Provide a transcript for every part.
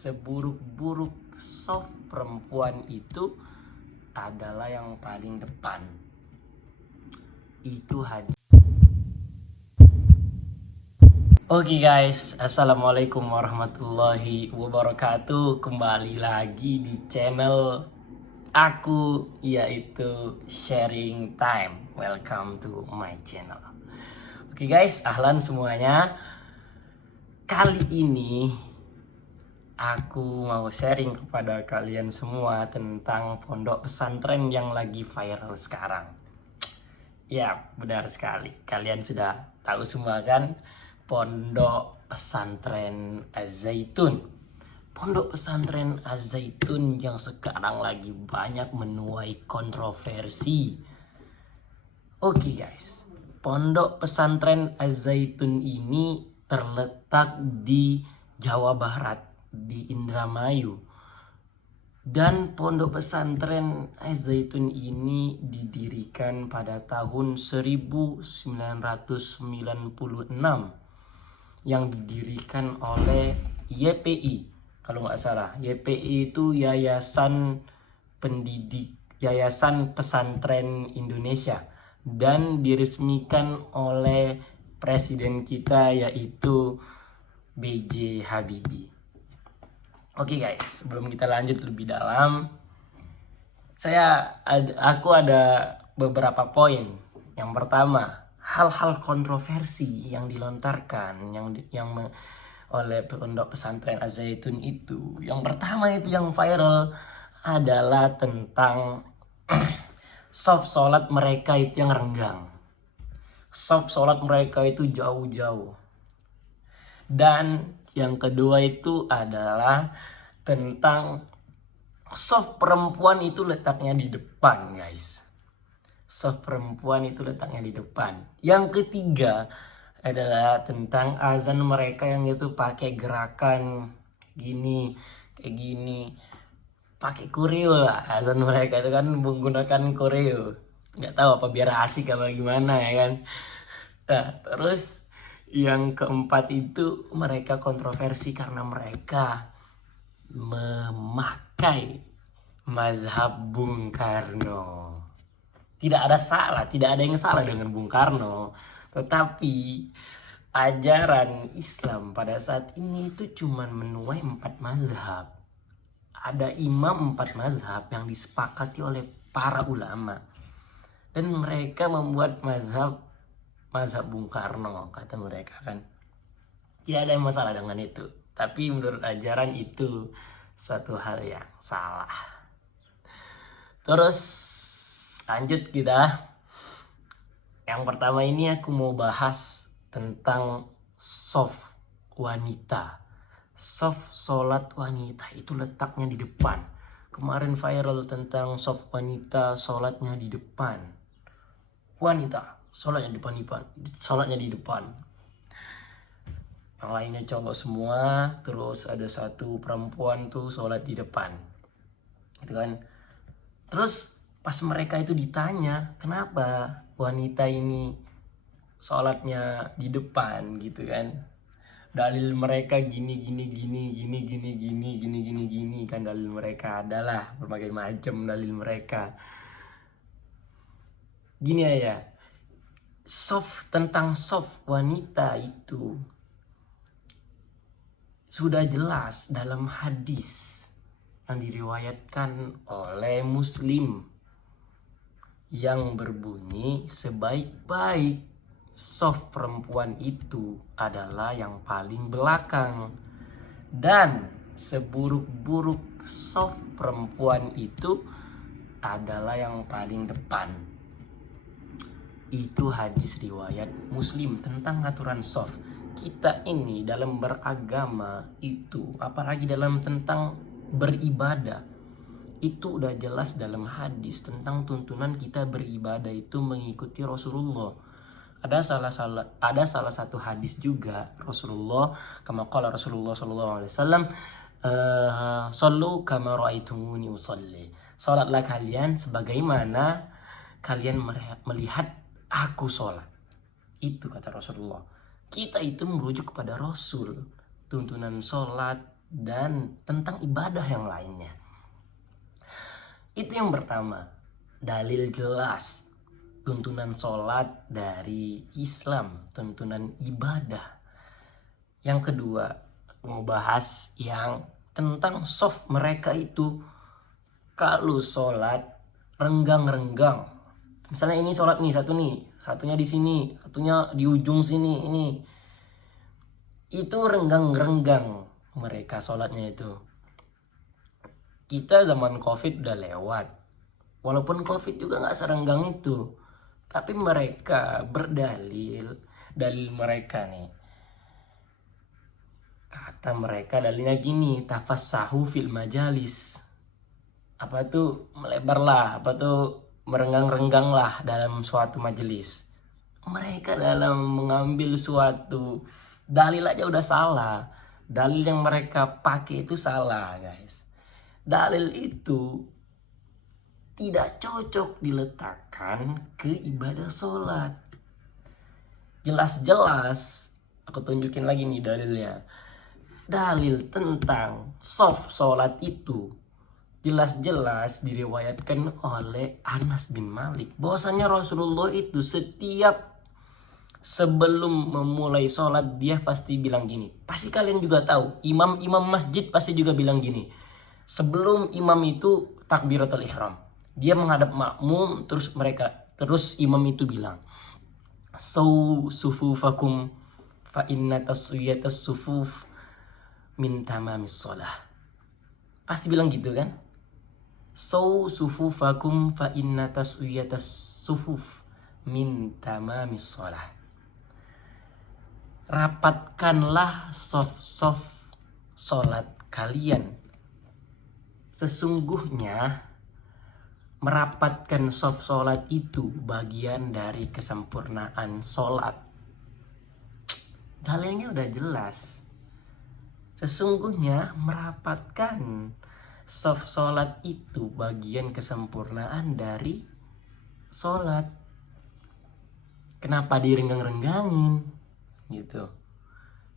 seburuk-buruk soft perempuan itu adalah yang paling depan. Itu hadis. Oke guys, assalamualaikum warahmatullahi wabarakatuh. Kembali lagi di channel aku, yaitu Sharing Time. Welcome to my channel. Oke guys, ahlan semuanya. Kali ini aku mau sharing kepada kalian semua tentang pondok pesantren yang lagi viral sekarang. Ya, benar sekali. Kalian sudah tahu semua kan? Pondok pesantren Az-Zaitun. Pondok pesantren Az-Zaitun yang sekarang lagi banyak menuai kontroversi. Oke guys, pondok pesantren Az-Zaitun ini terletak di Jawa Barat, di Indramayu. Dan pondok pesantren Az-Zaitun ini didirikan pada tahun 1996 yang didirikan oleh YPI, kalau nggak salah. YPI itu Yayasan Pesantren Indonesia, dan diresmikan oleh presiden kita, yaitu B.J. Habibie. Oke guys, sebelum kita lanjut lebih dalam, aku ada beberapa poin. Yang pertama, hal-hal kontroversi yang dilontarkan oleh pondok pesantren Az-Zaitun itu. Yang pertama itu yang viral adalah tentang soft sholat mereka itu yang renggang. Soft sholat mereka itu jauh-jauh. Dan yang kedua itu adalah tentang soft perempuan itu letaknya di depan guys. Soft perempuan itu letaknya di depan. Yang ketiga adalah tentang azan mereka yang itu pakai gerakan kayak gini, pakai koreo lah. Azan mereka itu kan menggunakan koreo. Nggak tahu apa biar asik apa gimana ya kan. Nah, terus yang keempat itu mereka kontroversi karena mereka memakai mazhab Bung Karno. Tidak ada yang salah dengan Bung Karno, tetapi ajaran Islam pada saat ini itu cuma menuai 4 mazhab. Ada imam 4 mazhab yang disepakati oleh para ulama, dan mereka membuat mazhab Bung Karno, kata mereka kan. Tidak ada yang masalah dengan itu, tapi menurut ajaran itu suatu hal yang salah. Terus lanjut kita. Yang pertama ini aku mau bahas tentang soft wanita. Soft sholat wanita itu letaknya di depan. Kemarin viral tentang soft wanita sholatnya di depan. Wanita sholatnya di depan. Yang lainnya cowok semua. Terus ada satu perempuan tuh sholat di depan, gitu kan. Terus pas mereka itu ditanya kenapa wanita ini sholatnya di depan, gitu kan, dalil mereka gini kan. Dalil mereka adalah berbagai macam dalil mereka. Gini aja, tentang soft wanita itu sudah jelas dalam hadis yang diriwayatkan oleh Muslim, yang berbunyi sebaik-baik soft perempuan itu adalah yang paling belakang, dan seburuk-buruk soft perempuan itu adalah yang paling depan. Itu hadis riwayat Muslim tentang aturan soft. Kita ini dalam beragama itu, apalagi dalam tentang beribadah, itu udah jelas dalam hadis tentang tuntunan kita beribadah itu mengikuti Rasulullah. Ada salah satu hadis juga Rasulullah, kama qala Rasulullah sallallahu alaihi wasallam, sallu kama raaitumuni usalli. Salatlah kalian sebagaimana kalian melihat aku salat. Itu kata Rasulullah. Kita itu merujuk kepada Rasul. Tuntunan salat dan tentang ibadah yang lainnya. Itu yang pertama, dalil jelas tuntunan sholat dari Islam, tuntunan ibadah. Yang kedua, mau bahas yang tentang soft mereka itu kalau sholat renggang-renggang. Misalnya ini sholat nih, satunya di sini, satunya di ujung sini, ini. Itu renggang-renggang mereka sholatnya itu. Kita zaman COVID udah lewat. Walaupun COVID juga gak serenggang itu. Tapi mereka berdalil, dalil mereka nih. Kata mereka dalilnya gini, tafassahu fil majalis. Apa tuh melebarlah, apa tuh merenggang-renggang lah dalam suatu majelis. Mereka dalam mengambil suatu dalil aja udah salah. Dalil yang mereka pakai itu salah, guys. Dalil itu tidak cocok diletakkan ke ibadah sholat. Jelas-jelas, aku tunjukin lagi nih dalilnya. Dalil tentang soft sholat itu jelas-jelas diriwayatkan oleh Anas bin Malik. Bahwasanya Rasulullah itu setiap sebelum memulai sholat dia pasti bilang gini. Pasti kalian juga tahu, imam-imam masjid pasti juga bilang gini. Sebelum imam itu takbiratul ihram, dia menghadap makmum, terus imam itu bilang, sufufakum fa inna taswiyatas sufuf min tamamis shalah. Pasti bilang gitu kan? Sufufakum fa inna taswiyatas sufuf min tamamis shalah. Rapatkanlah soft sholat kalian. Sesungguhnya merapatkan soft sholat itu bagian dari kesempurnaan sholat. Dalilnya udah jelas. Sesungguhnya merapatkan soft sholat itu bagian kesempurnaan dari sholat. Kenapa direnggang-renggangin? Gitu.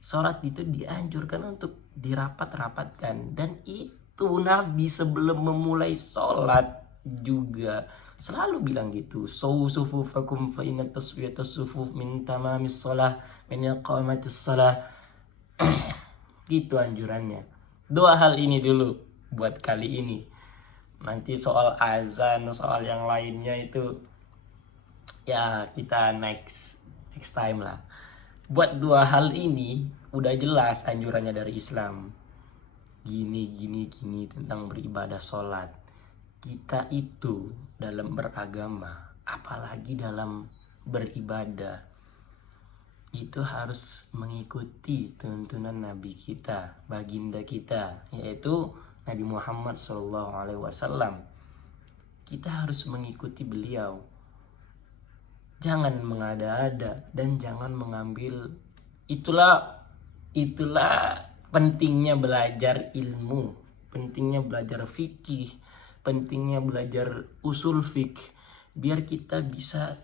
Sholat itu dianjurkan untuk dirapat-rapatkan. Dan itu Nabi sebelum memulai sholat juga selalu bilang gitu. Sufufakum fa inna taswiyatas sufuf min tamamis shalah min iqamatis shalah. Gitu anjurannya. Dua hal ini dulu buat kali ini. Nanti soal azan, soal yang lainnya itu ya kita next time lah. Buat dua hal ini udah jelas anjurannya dari Islam. Gini tentang beribadah sholat. Kita itu dalam beragama, apalagi dalam beribadah, itu harus mengikuti tuntunan Nabi kita, baginda kita, yaitu Nabi Muhammad SAW. Kita harus mengikuti beliau. Jangan mengada-ada dan jangan mengambil. Itulah pentingnya belajar ilmu, pentingnya belajar fikih, pentingnya belajar usul fikih, biar kita bisa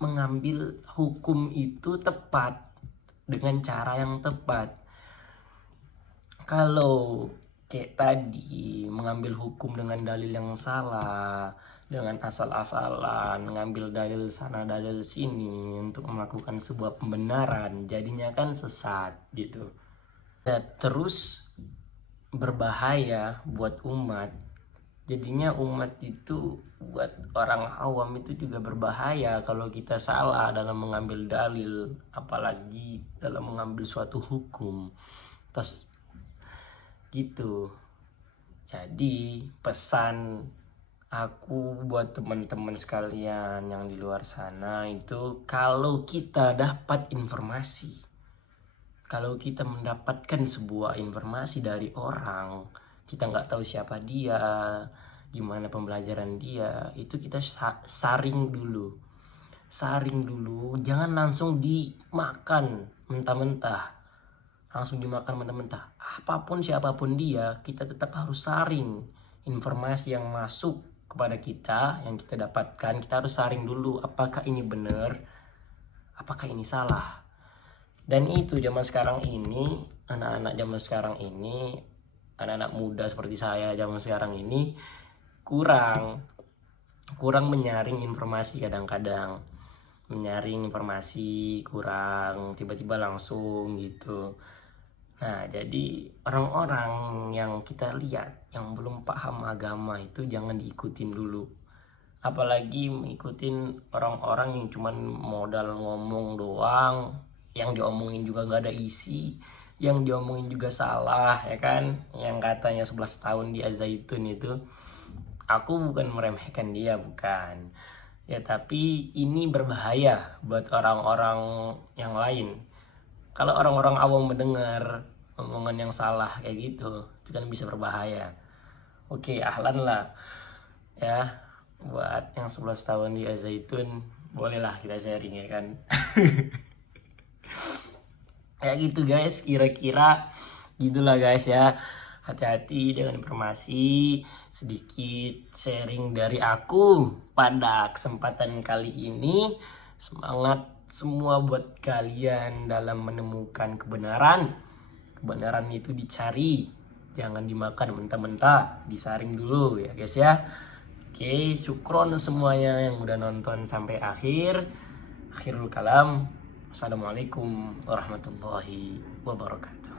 mengambil hukum itu tepat dengan cara yang tepat. Kalau kayak tadi mengambil hukum dengan dalil yang salah, dengan asal-asalan, mengambil dalil sana dalil sini untuk melakukan sebuah pembenaran, jadinya kan sesat gitu. Ya, terus berbahaya buat umat. Jadinya umat itu buat orang awam itu juga berbahaya kalau kita salah dalam mengambil dalil, apalagi dalam mengambil suatu hukum. Terus gitu. Jadi pesan aku buat teman-teman sekalian yang di luar sana itu, kalau kita dapat informasi, kalau kita mendapatkan sebuah informasi dari orang, kita nggak tahu siapa dia, gimana pembelajaran dia, itu kita saring dulu, jangan langsung dimakan mentah-mentah. Apapun siapapun dia, kita tetap harus saring informasi yang masuk kepada kita, yang kita dapatkan, kita harus saring dulu, apakah ini benar, apakah ini salah. Dan itu zaman sekarang ini anak-anak zaman sekarang ini, anak-anak muda seperti saya zaman sekarang ini kurang menyaring informasi, kadang-kadang menyaring informasi kurang, tiba-tiba langsung gitu. Nah, jadi orang-orang yang kita lihat yang belum paham agama itu jangan diikutin dulu. Apalagi mengikutin orang-orang yang cuman modal ngomong doang, yang diomongin juga nggak ada isi, yang diomongin juga salah, ya kan? Yang katanya 11 tahun di Al-Zaitun itu, aku bukan meremehkan dia, bukan. Ya, tapi ini berbahaya buat orang-orang yang lain. Kalau orang-orang awam mendengar omongan yang salah kayak gitu, itu kan bisa berbahaya. Oke, ahlan lah ya buat yang 11 tahun di Al-Zaitun, bolehlah kita sharing, ya kan. Kayak gitu guys, kira-kira gitulah guys ya. Hati-hati dengan informasi, sedikit sharing dari aku pada kesempatan kali ini. Semangat semua buat kalian dalam menemukan kebenaran. Kebenaran itu dicari, jangan dimakan mentah-mentah, disaring dulu ya guys ya. Oke, syukron semuanya yang udah nonton sampai akhir. Akhirul kalam. Assalamualaikum warahmatullahi wabarakatuh.